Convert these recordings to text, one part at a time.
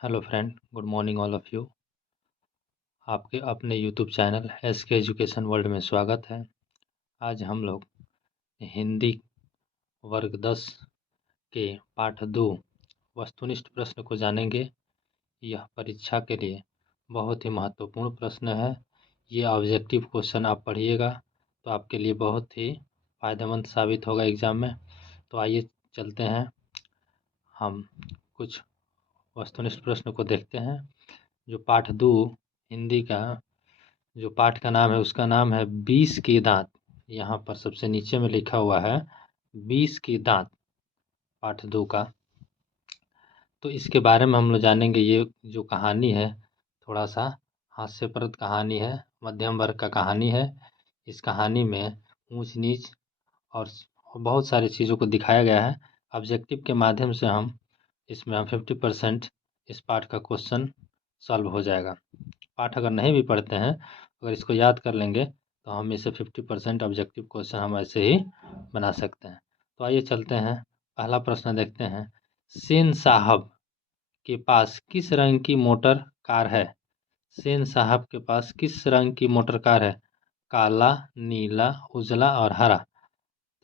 Hello friend, good morning all of you. आपके अपने YouTube channel SK education world में स्वागत है। आज हम लोग हिंदी वर्ग 10 के पाठ 2 वस्तुनिष्ठ प्रश्न को जानेंगे। यह परीक्षा के लिए बहुत ही महत्वपूर्ण प्रश्न है। ये ऑब्जेक्टिव क्वेश्चन आप पढ़िएगा तो आपके लिए बहुत ही फ़ायदेमंद साबित होगा एग्ज़ाम में। तो आइए चलते हैं, हम कुछ वस्तुनिष्ठ प्रश्न को देखते हैं। जो पाठ 2 हिंदी का जो पाठ का नाम है उसका नाम है 20 के दांत। यहाँ पर सबसे नीचे में लिखा हुआ है 20 के दांत, पाठ 2 का। तो इसके बारे में हम लोग जानेंगे। ये जो कहानी है थोड़ा सा हास्यप्रद कहानी है, मध्यम वर्ग का कहानी है। इस कहानी में ऊंच नीच और बहुत सारी चीज़ों को दिखाया गया है। ऑब्जेक्टिव के माध्यम से इसमें हम 50% इस पाठ का क्वेश्चन सॉल्व हो जाएगा। पाठ अगर नहीं भी पढ़ते हैं, अगर इसको याद कर लेंगे तो हम इसे 50% ऑब्जेक्टिव क्वेश्चन हम ऐसे ही बना सकते हैं। तो आइए चलते हैं, पहला प्रश्न देखते हैं। सेन साहब के पास किस रंग की मोटर कार है? सेन साहब के पास किस रंग की मोटर कार है? काला, नीला, उजला और हरा।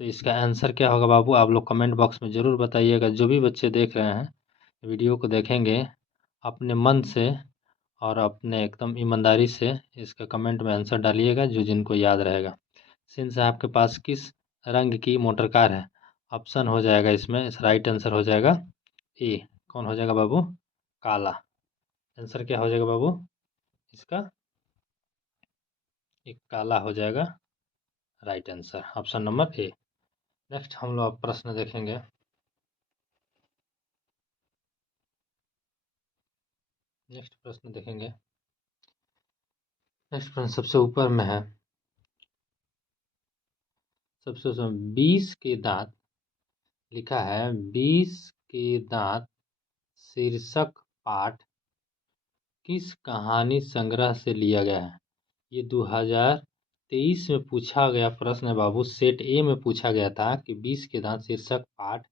तो इसका आंसर क्या होगा बाबू? आप लोग कमेंट बॉक्स में ज़रूर बताइएगा। जो भी बच्चे देख रहे हैं, वीडियो को देखेंगे अपने मन से और अपने एकदम ईमानदारी से इसका कमेंट में आंसर डालिएगा, जो जिनको याद रहेगा। सिंह साहब के पास किस रंग की मोटर कार है? ऑप्शन हो जाएगा इसमें, इस राइट आंसर हो जाएगा ए। कौन हो जाएगा बाबू? काला। आंसर क्या हो जाएगा बाबू इसका? एक काला हो जाएगा right answer, option number A. Next हम लोग प्रश्न देखेंगे। नेक्स्ट प्रश्न देखेंगे। नेक्स्ट प्रश्न सबसे ऊपर में है, सबसे 20 के दांत लिखा है। 20 के दांत शीर्षक पाठ किस कहानी संग्रह से लिया गया है? ये 2023 में पूछा गया प्रश्न है बाबू। सेट ए में पूछा गया था कि 20 के दांत शीर्षक पाठ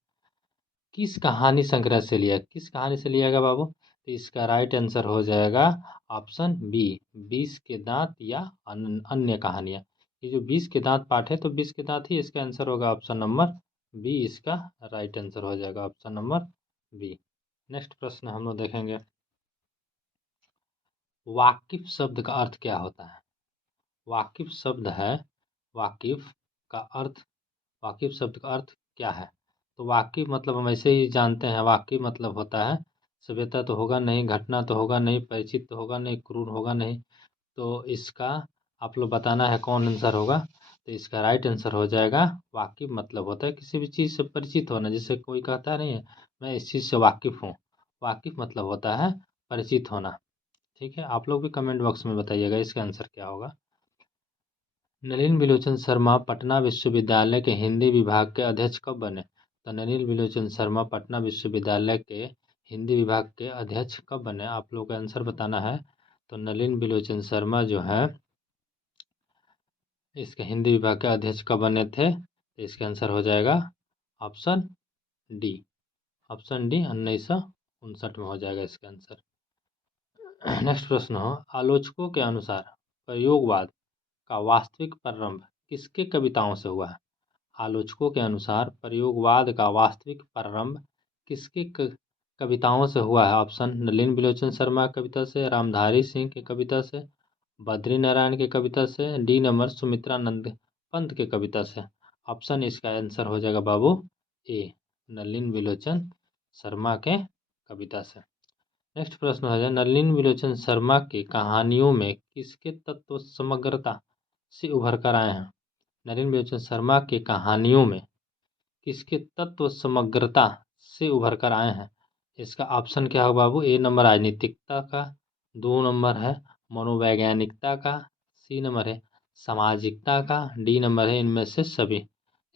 किस कहानी संग्रह से लिया, किस कहानी से लिया गया बाबू? तो इसका राइट आंसर हो जाएगा ऑप्शन बी, 20 के दांत या अन्य कहानियां। ये जो 20 के दांत पाठ है तो 20 के दांत ही इसका आंसर होगा, ऑप्शन नंबर बी इसका राइट आंसर हो जाएगा, ऑप्शन नंबर बी। नेक्स्ट प्रश्न हम लोग देखेंगे। वाकिफ शब्द का अर्थ क्या होता है? वाकिफ शब्द है, वाकिफ का अर्थ, वाकिफ शब्द का अर्थ क्या है? तो वाकिफ मतलब हम ऐसे ही जानते हैं। वाकिफ मतलब होता है सभ्यता तो होगा नहीं, घटना तो होगा नहीं, परिचित तो होगा नहीं, क्रूर होगा नहीं। तो इसका आप लोग बताना है कौन आंसर होगा। तो इसका राइट आंसर हो जाएगा वाकिफ मतलब होता है किसी भी चीज़ से परिचित होना। जैसे कोई कहता नहीं है मैं इस चीज़ से वाकिफ हूँ, वाकिफ मतलब होता है परिचित होना। ठीक है, आप लोग भी कमेंट बॉक्स में बताइएगा इसका आंसर क्या होगा। नलिन बिलोचन शर्मा पटना विश्वविद्यालय के हिंदी विभाग के अध्यक्ष कब बने? तो नलिन बिलोचन शर्मा पटना विश्वविद्यालय के हिंदी विभाग के अध्यक्ष कब बने? आप लोग को आंसर बताना है। तो नलिन बिलोचन शर्मा जो है इसके हिंदी विभाग के अध्यक्ष कब बने थे? तो इसका आंसर हो जाएगा ऑप्शन डी, ऑप्शन डी 1959 में हो जाएगा इसका आंसर। नेक्स्ट प्रश्न हो, आलोचकों के अनुसार प्रयोगवाद का वास्तविक प्रारंभ किसके कविताओं से हुआ है? आलोचकों के अनुसार प्रयोगवाद का वास्तविक प्रारंभ किसके कविताओं से हुआ है? ऑप्शन नलिन बिलोचन शर्मा की कविता से, रामधारी सिंह की कविता से, बद्री नारायण की कविता से, डी नंबर सुमित्रानंद पंत की कविता से। ऑप्शन इसका आंसर हो जाएगा बाबू ए, नलिन बिलोचन शर्मा के कविता से। नेक्स्ट प्रश्न है, नलिन बिलोचन शर्मा की कहानियों में किसके तत्व समग्रता से उभर कर आए हैं? नलिन बिलोचन शर्मा की कहानियों में किसके तत्व समग्रता से उभर कर आए हैं? इसका ऑप्शन क्या होगा बाबू? ए नंबर राजनीतिकता का, दो नंबर है मनोवैज्ञानिकता का, सी नंबर है सामाजिकता का, डी नंबर है इनमें से सभी।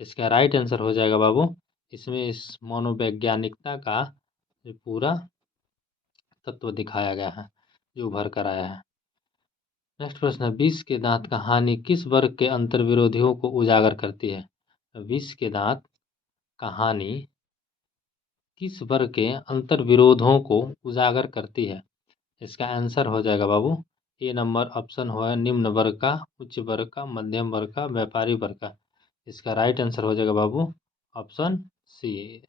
इसका राइट आंसर हो जाएगा बाबू इसमें इस मनोवैज्ञानिकता का पूरा तत्व दिखाया गया है जो उभर कर आया है। नेक्स्ट प्रश्न है, 20 के दांत कहानी किस वर्ग के अंतर्विरोधियों को उजागर करती है? 20 के दांत कहानी किस वर्ग के अंतर विरोधों को उजागर करती है? इसका आंसर हो जाएगा बाबू ए नंबर ऑप्शन हो निम्न वर्ग का, उच्च वर्ग का, मध्यम वर्ग का, व्यापारी वर्ग का। इसका राइट आंसर हो जाएगा बाबू ऑप्शन सी।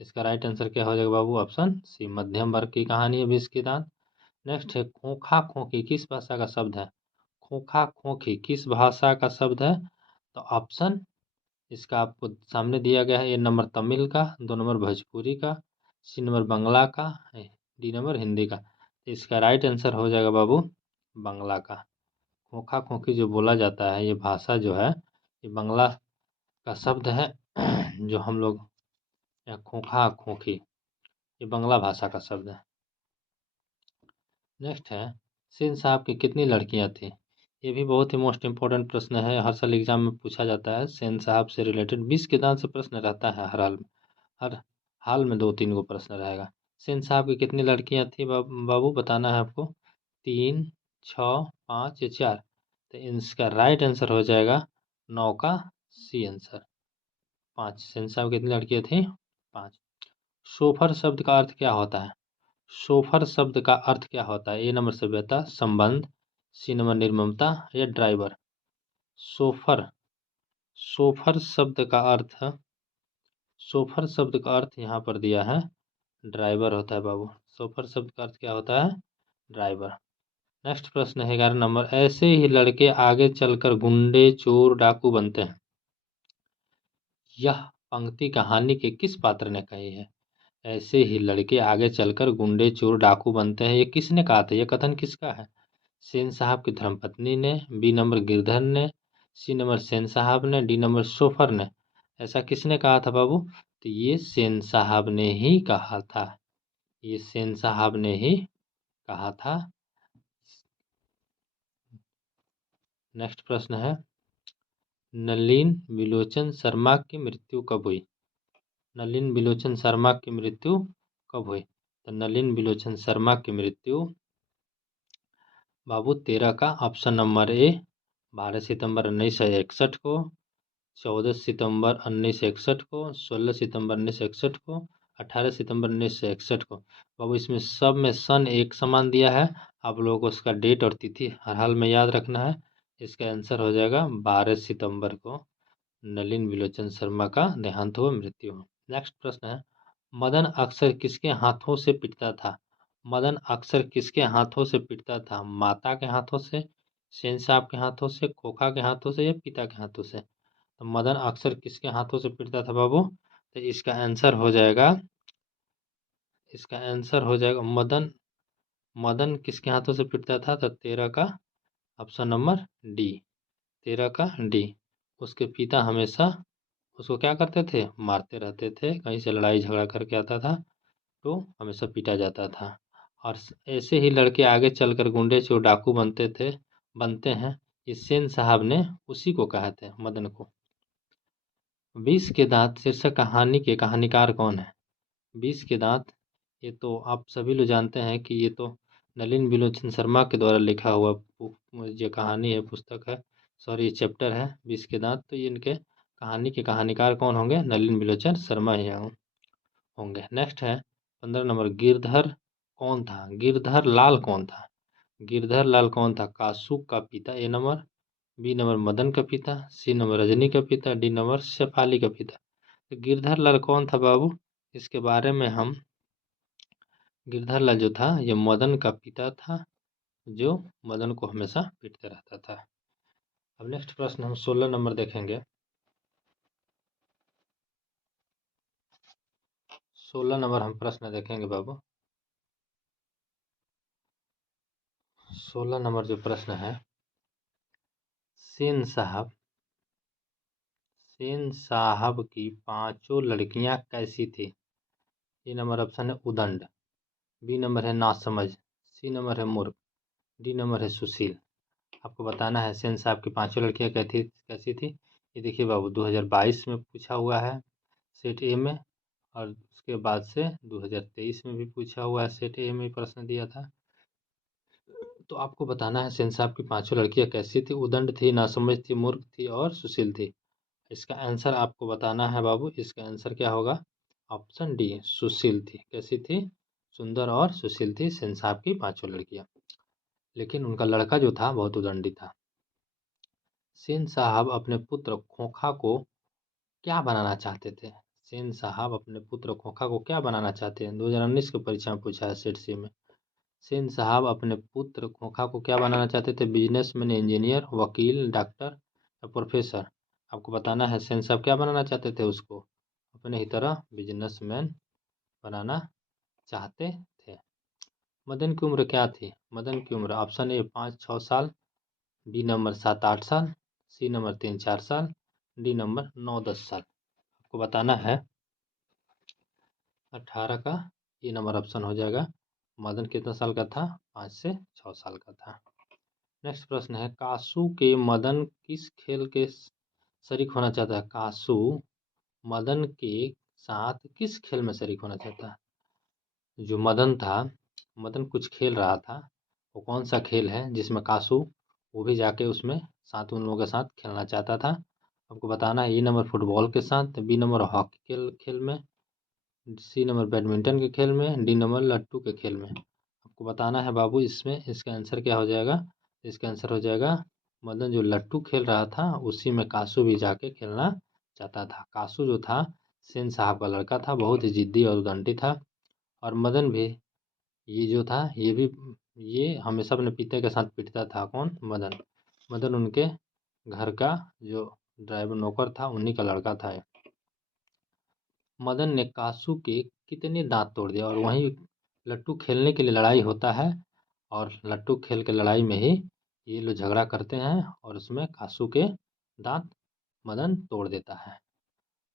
इसका राइट आंसर क्या हो जाएगा बाबू ऑप्शन सी, मध्यम वर्ग की कहानी है विष के दांत। नेक्स्ट है खोखा खोखी किस भाषा का शब्द है? खोखा खोखी किस भाषा का शब्द है? तो ऑप्शन इसका आपको सामने दिया गया है। ए नंबर तमिल का, 2 नंबर भोजपुरी का, सी नंबर बंगला का, डी नंबर हिंदी का। तो इसका राइट आंसर हो जाएगा बाबू बंगला का। खोखा खोखी जो बोला जाता है ये भाषा जो है ये बंगला का शब्द है जो हम लोग या खोखा खोखी ये बंगला भाषा का शब्द है। नेक्स्ट है सेन साहब की कितनी लड़कियां थी? ये भी बहुत ही मोस्ट इम्पोर्टेंट प्रश्न है, हर साल एग्जाम में पूछा जाता है। सेन साहब से रिलेटेड 20 के दांत से प्रश्न रहता है हर हाल में 2-3 गो प्रश्न रहेगा। सेन साहब की कितनी लड़कियां थी बाबू बताना है आपको, 3, 6, 5 या 4। तो इसका राइट आंसर हो जाएगा 9 का सी आंसर 5। सेन साहब की कितनी लड़कियां थी? 5। सोफर शब्द का अर्थ क्या होता है? सोफर शब्द का अर्थ क्या होता है? ए नंबर सभ्यता, संबंध, सी नंबर निर्ममता या ड्राइवर। सोफर सोफर शब्द का अर्थ सोफर शब्द का अर्थ यहाँ पर दिया है ड्राइवर होता है बाबू। सोफर शब्द का अर्थ क्या होता है? ड्राइवर। नेक्स्ट प्रश्न है 11 नंबर, ऐसे ही लड़के आगे चलकर गुंडे चोर डाकू बनते हैं, यह पंक्ति कहानी के किस पात्र ने कही है? ऐसे ही लड़के आगे चलकर गुंडे चोर डाकू बनते हैं, ये किसने कहा था? यह कथन किसका है? सेन साहब की धर्मपत्नी ने, बी नंबर गिरधर ने, सी नंबर सेन साहब ने, डी नंबर सोफर ने। ऐसा किसने कहा था बाबू? तो ये सेन साहब ने ही कहा था। ये सेन साहब ने ही कहा था। नेक्स्ट प्रश्न है नलिन विलोचन शर्मा की मृत्यु कब हुई? नलिन विलोचन शर्मा की मृत्यु कब हुई? तो नलिन विलोचन शर्मा की मृत्यु बाबू 13 का ऑप्शन नंबर ए 12 सितंबर 1961 को, 14 सितंबर 1961 को, 16 सितंबर 1961 को, 18 सितंबर 1961 को। बाबू इसमें सब में सन एक समान दिया है, आप लोगों को उसका डेट और तिथि हर हाल में याद रखना है। इसका आंसर हो जाएगा 12 सितंबर को नलिन विलोचन शर्मा का देहांत हुआ, मृत्यु हुआ। नेक्स्ट प्रश्न है मदन अक्सर किसके हाथों से पिटता था? मदन अक्सर किसके हाथों से पिटता था? माता के हाथों से, सेन साहब के हाथों से, खोखा के हाथों से या पिता के हाथों से? तो मदन अक्सर किसके हाथों से पिटता था बाबू? तो इसका आंसर हो जाएगा मदन मदन किसके हाथों से पिटता था? तो 13 का ऑप्शन नंबर डी, 13 का डी। उसके पिता हमेशा उसको क्या करते थे? मारते रहते थे, कहीं से लड़ाई झगड़ा करके आता था तो हमेशा पीटा जाता था। और ऐसे ही लड़के आगे चलकर गुंडे चोर डाकू बनते हैं, इस सेन साहब ने उसी को कहा थे, मदन को। 20 के दांत शीर्षक कहानी के कहानीकार कौन है? 20 के दांत ये तो आप सभी लोग जानते हैं कि ये तो नलिन विलोचन शर्मा के द्वारा लिखा हुआ ये कहानी है, पुस्तक है, सॉरी ये चैप्टर है 20 के दांत। तो ये इनके कहानी के कहानीकार कौन होंगे? नलिन विलोचन शर्मा ही होंगे। नेक्स्ट है 15 नंबर, गिरधर कौन था? गिरधर लाल कौन था? गिरधर लाल कौन था? कासू का पिता ए नंबर, बी नंबर मदन का पिता, सी नंबर रजनी का पिता, डी नंबर शेफाली का पिता। तो गिरधर लाल कौन था बाबू? इसके बारे में हम गिरधर लाल जो था ये मदन का पिता था, जो मदन को हमेशा पीटते रहता था। अब नेक्स्ट प्रश्न हम 16 नंबर देखेंगे। 16 नंबर हम प्रश्न देखेंगे बाबू। 16 नंबर जो प्रश्न है, सेन साहब सेन साहब की पांचों लड़कियां कैसी थी? ए नंबर ऑप्शन है उदंड, बी नंबर है नासमझ, सी नंबर है मूर्ख, डी नंबर है सुशील। आपको बताना है सेन साहब की पांचों लड़कियां कैसी कैसी थी। ये देखिए बाबू 2022 में पूछा हुआ है सेट ए में, और उसके बाद से 2023 में भी पूछा हुआ है, सेट ए में प्रश्न दिया था। तो आपको बताना है सेन साहब की पांचों लड़कियां कैसी थी? उदंड थी, नासमझ थी, मूर्ख थी और सुशील थी। इसका आंसर आपको बताना है बाबू। इसका आंसर क्या होगा? ऑप्शन डी सुशील थी। कैसी थी? सुंदर और सुशील थी सेन साहब की पांचों लड़कियां। लेकिन उनका लड़का जो था बहुत उदंडी था। सेन साहब अपने पुत्र खोखा को क्या बनाना चाहते थे? सेन साहब अपने पुत्र खोखा को क्या बनाना चाहते हैं? 2019 के परीक्षा में पूछा है सेट सी में। सेन साहब अपने पुत्र खोखा को क्या बनाना चाहते थे? बिजनेसमैन, इंजीनियर, वकील, डॉक्टर या प्रोफेसर? आपको बताना है सेन साहब क्या बनाना चाहते थे उसको। अपने ही तरह बिजनेसमैन बनाना चाहते थे। मदन की उम्र क्या थी? मदन की उम्र ऑप्शन ए 5-6 साल, बी नंबर 7-8 साल, सी नंबर 3-4 साल, डी नंबर 9-10 साल। आपको बताना है 18 का ये नंबर ऑप्शन हो जाएगा। मदन कितना साल का था? 5 से 6 साल का था। नेक्स्ट प्रश्न है, कासू के मदन किस खेल के शरीक होना चाहता है? कासू मदन के साथ किस खेल में शरीक होना चाहता है? जो मदन था, मदन कुछ खेल रहा था, वो कौन सा खेल है जिसमें कासू वो भी जाके उसमें साथ उन लोगों के साथ खेलना चाहता था? आपको बताना है, ए नंबर फुटबॉल के साथ, बी नंबर हॉकी के खेल में, सी नंबर बैडमिंटन के खेल में, डी नंबर लट्टू के खेल में। आपको बताना है बाबू, इसमें इसका आंसर क्या हो जाएगा? इसका आंसर हो जाएगा मदन जो लट्टू खेल रहा था उसी में कासू भी जाके खेलना चाहता था। कासू जो था सेन साहब का लड़का था, बहुत ही जिद्दी और उदंडी था। और मदन भी ये जो था ये हमेशा अपने पिता के साथ पिटता था। कौन? मदन। मदन उनके घर का जो ड्राइवर नौकर था उन्हीं का लड़का था। मदन ने कासू के कितने दांत तोड़ दिया? और वहीं लट्टू खेलने के लिए लड़ाई होता है और लट्टू खेल के लड़ाई में ही ये लोग झगड़ा करते हैं और उसमें कासू के दांत मदन तोड़ देता है।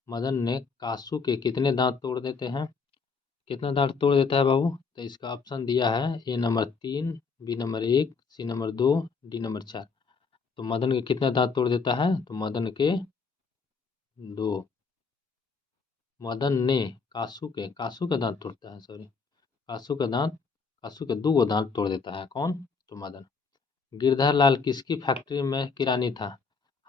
मदन ने कासू के कितने दांत तोड़ देते हैं? कितना दांत तोड़ देता है बाबू? तो इसका ऑप्शन दिया है, A number 3, B number 1, C number 2, D number 4। तो मदन के कितने दांत तोड़ देता है? तो मदन के 2। मदन ने कासू के दांत तोड़ता है, सॉरी, कासू के 2 दांत तोड़ देता है। कौन? तो मदन। गिरधर लाल किसकी फैक्ट्री में किरानी था?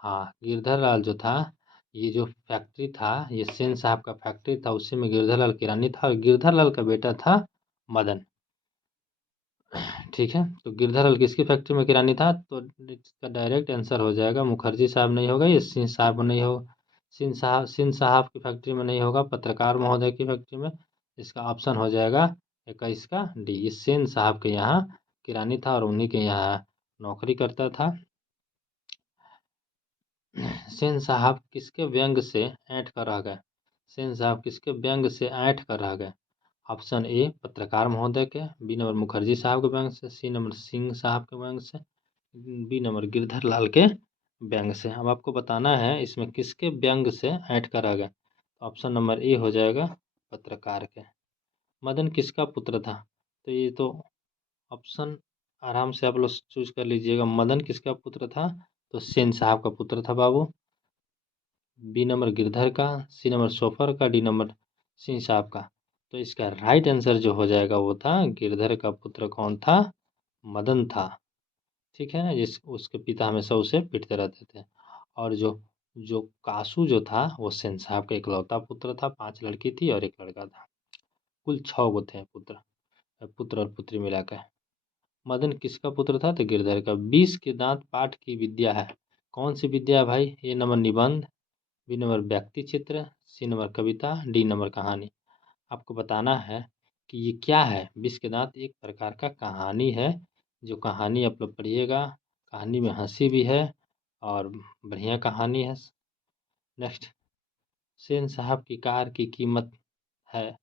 हाँ, गिरधर लाल जो था, ये जो फैक्ट्री था ये सेन साहब का फैक्ट्री था, उसी में गिरधर लाल किरानी था और गिरधर लाल का बेटा था मदन। ठीक है, तो गिरधर लाल किसकी फैक्ट्री में किरानी था? तो इसका डायरेक्ट आंसर हो जाएगा, मुखर्जी साहब नहीं होगा, ये सिंह साहब नहीं हो, सिंह साहब की फैक्ट्री में नहीं होगा, पत्रकार महोदय की फैक्ट्री में। इसका ऑप्शन हो जाएगा 21 का डी, ये सेन साहब के यहाँ किरानी था और उन्हीं के यहाँ नौकरी करता था। सेन साहब किसके व्यंग से ऐंठ कर रह गए? सेन साहब किसके व्यंग से ऐंठ कर रह गए? ऑप्शन ए पत्रकार महोदय के, बी नंबर मुखर्जी साहब के व्यंग से, सी नंबर सिंह साहब के व्यंग से, बी नंबर गिरधर लाल के व्यंग से। अब आपको बताना है इसमें किसके व्यंग से ऐंठ कर रह गए। तो ऑप्शन नंबर ए हो जाएगा पत्रकार के। मदन किसका पुत्र था? तो ये तो ऑप्शन आराम से आप लोग चूज कर लीजिएगा। मदन किसका पुत्र था? तो सेन साहब का पुत्र था बाबू। बी नंबर गिरधर का, सी नंबर सोफर का, डी नंबर सिंह साहब का। तो इसका राइट आंसर जो हो जाएगा वो था गिरधर का पुत्र कौन था? मदन था। ठीक है ना, जिस उसके पिता हमेशा उसे पीटते रहते थे। और जो जो कासू जो था वो सेन साहब का इकलौता पुत्र था, 5 लड़की थी और 1 लड़का था। कुल 6 गो थे पुत्र, पुत्र और पुत्री मिलाकर। मदन किसका पुत्र था? तो गिरधर का। 20 के दांत पाठ की विद्या है, कौन सी विद्या है भाई? ए नंबर निबंध, बी नंबर व्यक्ति चित्र, सी नंबर कविता, डी नंबर कहानी। आपको बताना है कि ये क्या है। 20 के दांत एक प्रकार का कहानी है, जो कहानी आप लोग पढ़िएगा, कहानी में हंसी भी है और बढ़िया कहानी है। नेक्स्ट, सेन साहब की कार की कीमत है,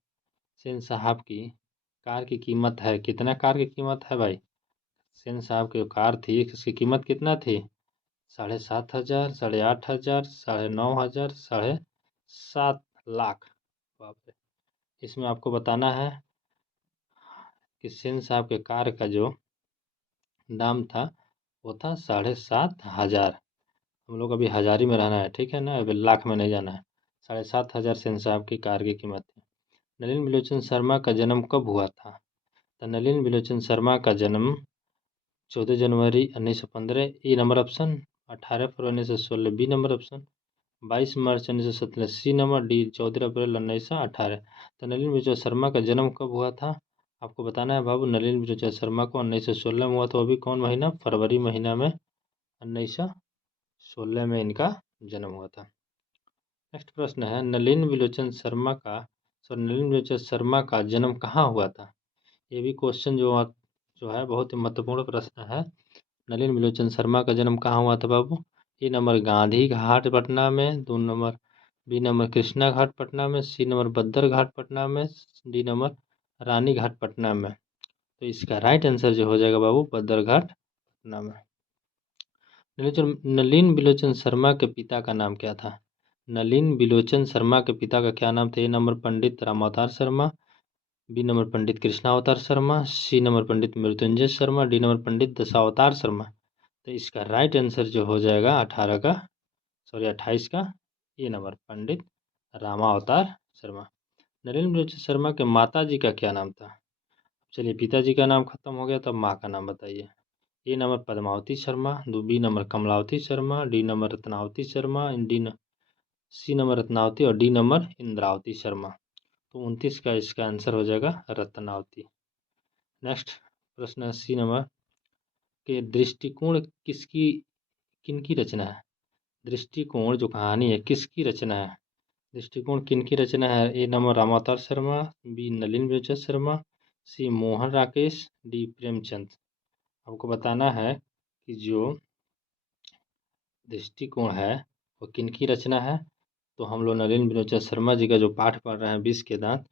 सेन साहब की कार की कीमत है कितना? कार की कीमत है भाई, सेन साहब की जो कार थी इसकी कीमत कितना थी? 7,500, 8,500, 9,500, 7,50,000। बाप रे। इसमें आपको बताना है कि सेन साहब के कार का जो दाम था वो था 7,500। हम लोग अभी हजारी में रहना है, ठीक है ना, अभी लाख में नहीं जाना है। 7,500 सेन साहब की कार की कीमत थी। नलिन बिलोचन शर्मा का जन्म कब हुआ था? तो नलिन बिलोचन शर्मा का जन्म 14 जनवरी 1915, ए नंबर ऑप्शन, 18 फरवरी 1916, बी नंबर ऑप्शन, 22 मार्च 1917। सी नंबर डी 14 अप्रैल 1918। तो नलिनी बिजय शर्मा का जन्म कब हुआ था? आपको बताना है बाबू। नलिनी बिजय शर्मा को 1916 में हुआ। तो अभी कौन महीना? फरवरी महीना में 1916 में इनका जन्म हुआ था। नेक्स्ट प्रश्न है नलिनी बिलोचन शर्मा का जन्म कहाँ हुआ था? ये भी क्वेश्चन जो है बहुत ही महत्वपूर्ण प्रश्न है। नलिनी बिलोचन शर्मा का जन्म कहाँ हुआ था बाबू? ए नंबर गांधी घाट पटना में, 2 नंबर बी नंबर कृष्णा घाट पटना में, सी नंबर बद्दर घाट पटना में, डी नंबर रानी घाट पटना में। तो इसका राइट आंसर जो हो जाएगा बाबू बद्दर घाट पटना में। नलिन बिलोचन शर्मा के पिता का नाम क्या था? नलिन बिलोचन शर्मा के पिता का क्या नाम था? ए नंबर पंडित रामावतार शर्मा, बी नंबर पंडित कृष्णावतार शर्मा, सी नंबर पंडित मृत्युंजय शर्मा, डी नंबर पंडित दशावतार शर्मा। तो इसका राइट आंसर जो हो जाएगा 28 का ये नंबर पंडित रामावतार शर्मा। नरेंद्र बिलोचन शर्मा के माता जी का क्या नाम था? चलिए पिताजी का नाम खत्म हो गया, तब माँ का नाम बताइए। A number Padmavati Sharma, B number Kamlavati Sharma, D number Ratnavati Sharma, C number Ratnavati और डी नंबर इंद्रावती शर्मा। तो 29 का इसका आंसर हो जाएगा रत्नावती। नेक्स्ट प्रश्न सी नंबर के दृष्टिकोण किनकी रचना है? दृष्टिकोण जो कहानी है किसकी रचना है? दृष्टिकोण किनकी रचना है? A number Ramavatar Sharma, B Nalin Bilochan Sharma, C Mohan Rakesh, D Premchand. आपको बताना है कि जो दृष्टिकोण है वो किनकी रचना है। तो हम लोग नलिन बिलोचन शर्मा जी का जो पाठ पढ़ रहे हैं 20 के दांत,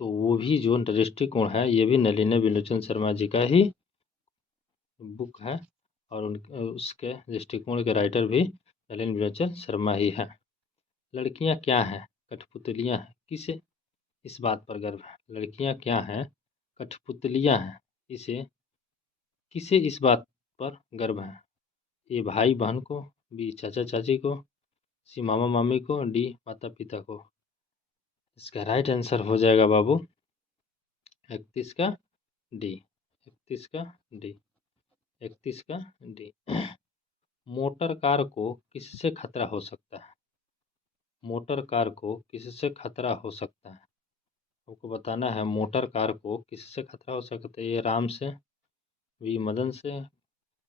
तो वो भी जो दृष्टिकोण है ये भी नलिन बिलोचन शर्मा जी का ही बुक है और उसके दृष्टिकोण के राइटर भी नलिन बिलोचन शर्मा ही है। लड़कियां क्या हैं? कठपुतलियां हैं। किसे इस बात पर गर्व है? लड़कियां क्या हैं? कठपुतलियां हैं। इसे किसे इस बात पर गर्व है? ए भाई बहन को, बी चाचा चाची को, सी मामा मामी को, डी माता पिता को। इसका राइट आंसर हो जाएगा बाबू 31 का डी। 31 का डी। 31 का डी। मोटर कार को किससे खतरा हो सकता है? मोटर कार को किससे खतरा हो सकता है? आपको बताना है मोटर कार को किससे खतरा हो सकता है। ये राम से, वी मदन से,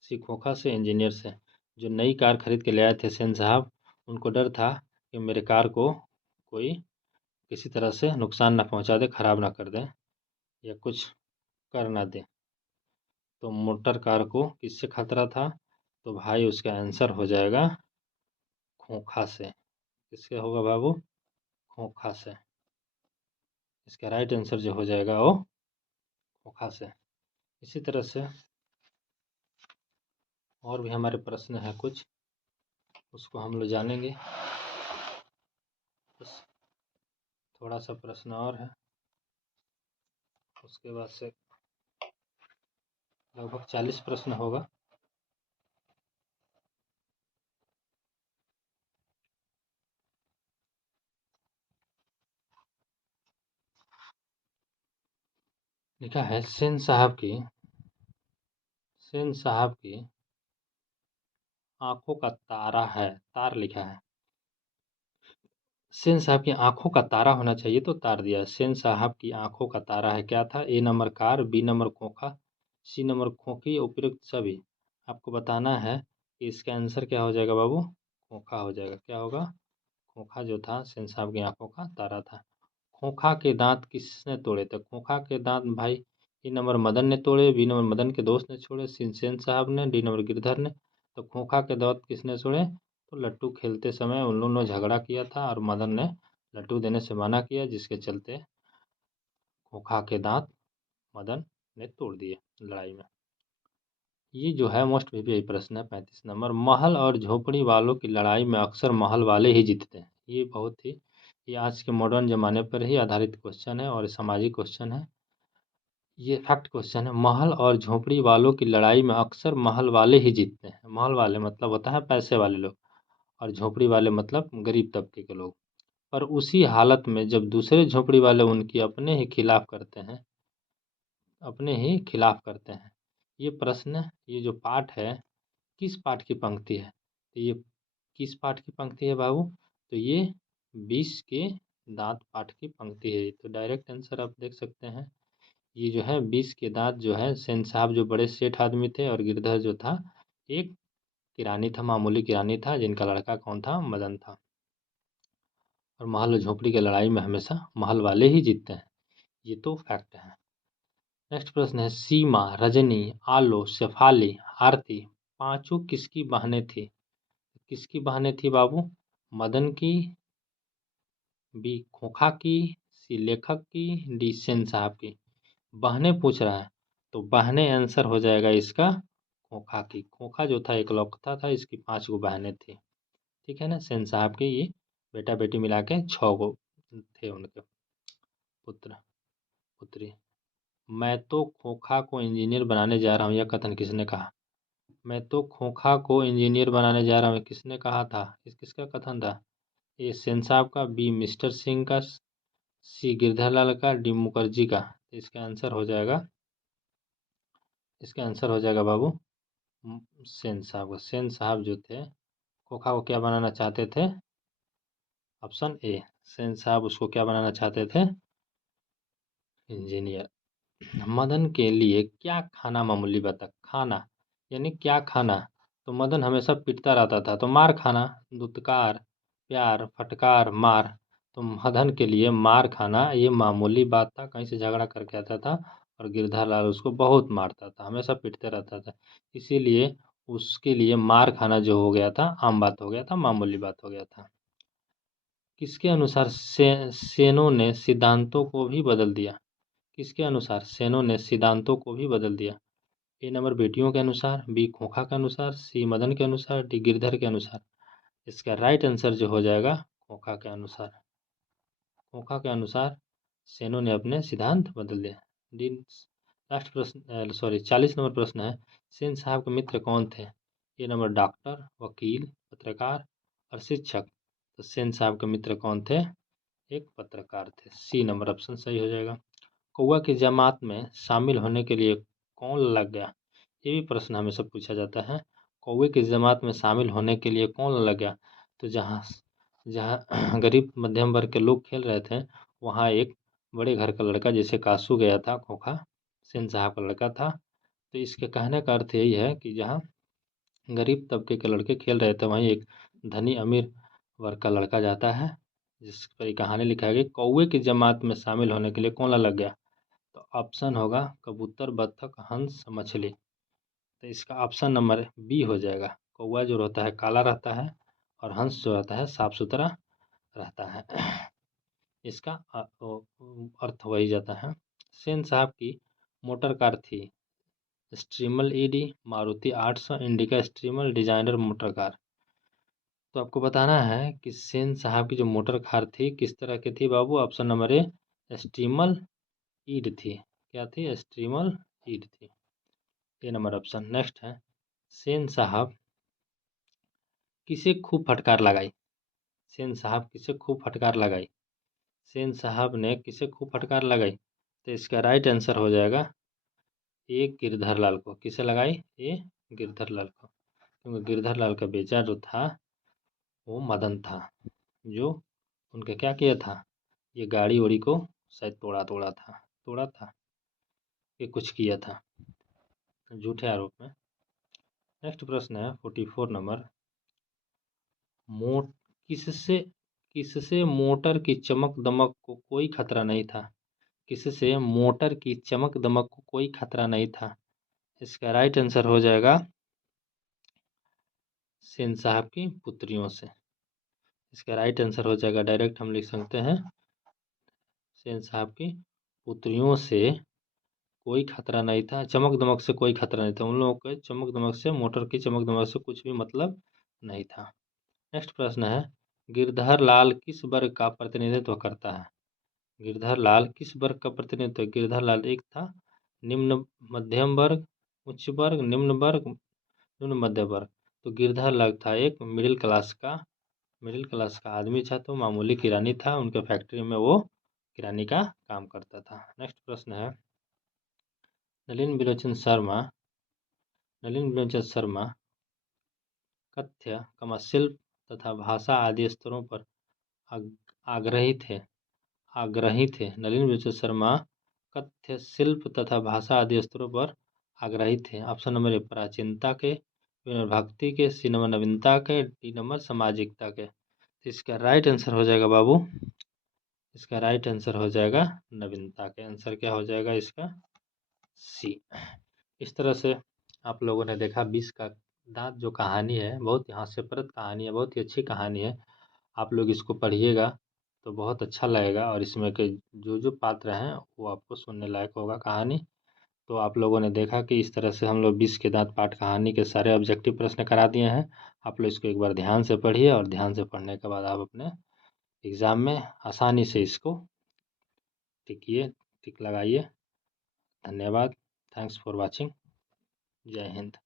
सी खोखा से, इंजीनियर से। जो नई कार खरीद के ले आए थे सेन साहब, उनको डर था कि मेरे कार को कोई किसी तरह से नुकसान ना पहुंचा दे, ख़राब ना कर दे या कुछ कर ना दे। तो मोटर कार को किससे खतरा था? तो भाई उसका आंसर हो जाएगा खोखा से। किससे होगा बाबू? खोखा से। इसका राइट आंसर जो हो जाएगा वो खोखा से। इसी तरह से और भी हमारे प्रश्न है कुछ, उसको हम लोग जानेंगे। बस थोड़ा सा प्रश्न और है, उसके बाद से लगभग 40 प्रश्न होगा। लिखा है सेन साहब की आंखों का तारा है, तार लिखा है। सेन साहब की आंखों का तारा होना चाहिए तो तार दिया है। सेन साहब की आंखों का तारा है, क्या था? ए नंबर कार, बी नंबर खोखा, सी नंबर खोखी, उपयुक्त सभी। आपको बताना है कि इसका आंसर क्या हो जाएगा बाबू? खोखा हो जाएगा। क्या होगा? खोखा जो था सेन साहब की आंखों का तारा था। खोखा के दांत किसने तोड़े थे? खोखा के दांत भाई ए नंबर मदन ने तोड़े, बी नंबर मदन के दोस्त ने छोड़े, सी सेन साहब ने, डी नंबर गिरधर ने। तो खोखा के दांत किसने तोड़े? तो लट्टू खेलते समय उन लोगों ने झगड़ा किया था और मदन ने लट्टू देने से मना किया, जिसके चलते खोखा के दांत मदन ने तोड़ दिए लड़ाई में। ये जो है मोस्ट वीवीआई प्रश्न है 35 नंबर। महल और झोपड़ी वालों की लड़ाई में अक्सर महल वाले ही जीतते हैं। ये बहुत ही ये आज के मॉडर्न ज़माने पर ही आधारित क्वेश्चन है और सामाजिक क्वेश्चन है। ये फैक्ट क्वेश्चन है। महल और झोपड़ी वालों की लड़ाई में अक्सर महल वाले ही जीतते हैं। महल वाले मतलब होता है पैसे वाले लोग, और झोपड़ी वाले मतलब गरीब तबके के लोग। पर उसी हालत में जब दूसरे झोपड़ी वाले उनकी अपने ही खिलाफ करते हैं। ये प्रश्न, ये जो पाठ है किस पाठ की पंक्ति है? तो ये किस पाठ की पंक्ति है बाबू? तो ये 20 के दांत पाठ की पंक्ति है। तो डायरेक्ट आंसर आप देख सकते हैं, ये जो है 20 के दांत जो है, सेन साहब जो बड़े सेठ आदमी थे, और गिरधर जो था एक किरानी था, मामूली किरानी था, जिनका लड़का कौन था? मदन था। और महल और झोपड़ी की लड़ाई में हमेशा महल वाले ही जीतते हैं, ये तो फैक्ट है। नेक्स्ट प्रश्न है, सीमा, रजनी, आलो, शेफाली, आरती पांचों किसकी बहनें थी? किसकी बहनें थी बाबू? मदन की, बी खोखा की, सी लेखक की, डी सेन साहब की। बहनें पूछ रहा है, तो बहनें आंसर हो जाएगा इसका खोखा की। खोखा जो था इकलौता था, इसकी 5 गो बहनें थी। ठीक है ना। सेन साहब के ये बेटा बेटी मिला के 6 गो थे उनके पुत्र पुत्री। मैं तो खोखा को इंजीनियर बनाने जा रहा हूँ, यह कथन किसने कहा? मैं तो खोखा को इंजीनियर बनाने जा रहा हूँ, किसने कहा था? किसका कथन था? ए सेन साहब का, बी मिस्टर सिंह का, सी गिरधरलाल का, डी मुखर्जी का। इसका आंसर हो जाएगा, इसका आंसर हो जाएगा बाबू सेन साहब का। सेन साहब जो थे खोखा को क्या बनाना चाहते थे? ऑप्शन ए, सेन साहब उसको क्या बनाना चाहते थे? इंजीनियर। मदन के लिए क्या खाना मामूली बात? खाना यानी क्या खाना? तो मदन हमेशा पिटता रहता था, तो मार खाना, दुत्कार, प्यार, फटकार, मार। तो मदन के लिए मार खाना ये मामूली बात था, कहीं से झगड़ा करके आता था और गिरधारलाल उसको बहुत मारता था, हमेशा पिटते रहता था, इसीलिए उसके लिए मार खाना जो हो गया था आम बात हो गया था, मामूली बात हो गया था। किसके अनुसार सेनों ने सिद्धांतों को भी बदल दिया? किसके अनुसार सेनों ने सिद्धांतों को भी बदल दिया? ए नंबर बेटियों के अनुसार, बी खोखा के अनुसार, सी मदन के अनुसार, डी गिरधर के अनुसार। इसका राइट आंसर जो हो जाएगा खोखा के अनुसार। खोखा के अनुसार सेनों ने अपने सिद्धांत बदल दिए। डी लास्ट प्रश्न, सॉरी 40 नंबर प्रश्न है, सेन साहब के मित्र कौन थे? ए नंबर डॉक्टर, वकील, पत्रकार और शिक्षक। तो सेन साहब के मित्र कौन थे? एक पत्रकार थे। सी नंबर ऑप्शन सही हो जाएगा। कौवा की जमात में शामिल होने के लिए कौन लग गया? ये भी प्रश्न हमेशा पूछा जाता है। कौवे की जमात में शामिल होने के लिए कौन लग गया? तो जहाँ जहाँ गरीब मध्यम वर्ग के लोग खेल रहे थे, वहाँ एक बड़े घर का लड़का जैसे कासू गया था, खोखा सेन साहब का लड़का था। तो इसके कहने का अर्थ यही है कि जहाँ गरीब तबके के लड़के खेल रहे थे, वहीं एक धनी अमीर वर्ग का लड़का जाता है, जिस पर एक कहानी लिखा गया, कौवे की जमात में शामिल होने के लिए कौन लग गया? तो ऑप्शन होगा कबूतर, बत्तख, हंस, मछली। तो इसका ऑप्शन नंबर बी हो जाएगा। कौवा जो रहता है काला रहता है, और हंस जो रहता है साफ सुथरा रहता है। इसका अर्थ वही जाता है। सेन साहब की मोटर कार थी streamlined, Maruti 800, Indica streamline, designer motor car. तो आपको बताना है कि सेन साहब की जो मोटर कार थी किस तरह की थी बाबू? ऑप्शन नंबर ए स्ट्रीमल ईड थी। क्या थी? स्ट्रीमल ईड थी। ये नंबर ऑप्शन। नेक्स्ट है, सेन साहब किसे खूब फटकार लगाई? सेन साहब किसे खूब फटकार लगाई? सेन साहब ने किसे खूब फटकार लगाई? तो इसका राइट आंसर हो जाएगा ए गिरधरलाल को। किसे लगाई? ए गिरधरलाल को, क्योंकि गिरधरलाल का बेटा जो था वो मदन था, जो उनका क्या किया था, ये गाड़ी वाड़ी को शायद तोड़ा था ये कुछ किया था झूठे आरोप में। नेक्स्ट प्रश्न है 44 नंबर, मोट किससे किससे मोटर की चमक दमक को कोई खतरा नहीं था? किससे मोटर की चमक दमक को कोई खतरा नहीं था? इसका राइट आंसर हो जाएगा सेन साहब की पुत्रियों से। इसका राइट आंसर हो जाएगा, डायरेक्ट हम लिख सकते हैं सेन साहब की पुत्रियों से कोई खतरा नहीं था, चमक दमक से कोई खतरा नहीं था। उन लोगों के चमक दमक से, मोटर की चमक दमक से कुछ भी मतलब नहीं था। नेक्स्ट प्रश्न है, गिरधर लाल किस वर्ग का प्रतिनिधित्व करता है? गिरधर लाल किस वर्ग का प्रतिनिधित्व? गिरधर लाल एक था निम्न मध्यम वर्ग, उच्च वर्ग, निम्न वर्ग, निम्न मध्य वर्ग। तो गिरधर लाल था एक मिडिल क्लास का आदमी था, तो मामूली किरानी था, उनके फैक्ट्री में वो किरानी का काम करता था। नेक्स्ट प्रश्न है, नलिन बिलोचन शर्मा कथ्य, शिल्प तथा भाषा आदि स्तरों पर आग्रही थे। नलिनी विजय शर्मा कथ्य शिल्प तथा भाषा आदि स्तरों पर आग्रही थे। ऑप्शन नंबर ए प्राचीनता के, बी नंबर भक्ति के, सी नंबर नवीनता के, डी नंबर सामाजिकता के। इसका राइट आंसर हो जाएगा बाबू, इसका राइट आंसर हो जाएगा नवीनता के। आंसर क्या हो जाएगा इसका? सी। इस तरह से आप लोगों ने देखा 20 का दांत जो कहानी है बहुत ही हास्यप्रद कहानी है, बहुत ही अच्छी कहानी है। आप लोग इसको पढ़िएगा तो बहुत अच्छा लगेगा और इसमें के जो जो पात्र हैं वो आपको सुनने लायक होगा कहानी। तो आप लोगों ने देखा कि इस तरह से हम लोग 20 के दांत पाठ कहानी के सारे ऑब्जेक्टिव प्रश्न करा दिए हैं। आप लोग इसको एक बार ध्यान से पढ़िए और ध्यान से पढ़ने के बाद आप अपने एग्ज़ाम में आसानी से इसको टिक लगाइए। धन्यवाद। Thanks for watching. जय हिंद।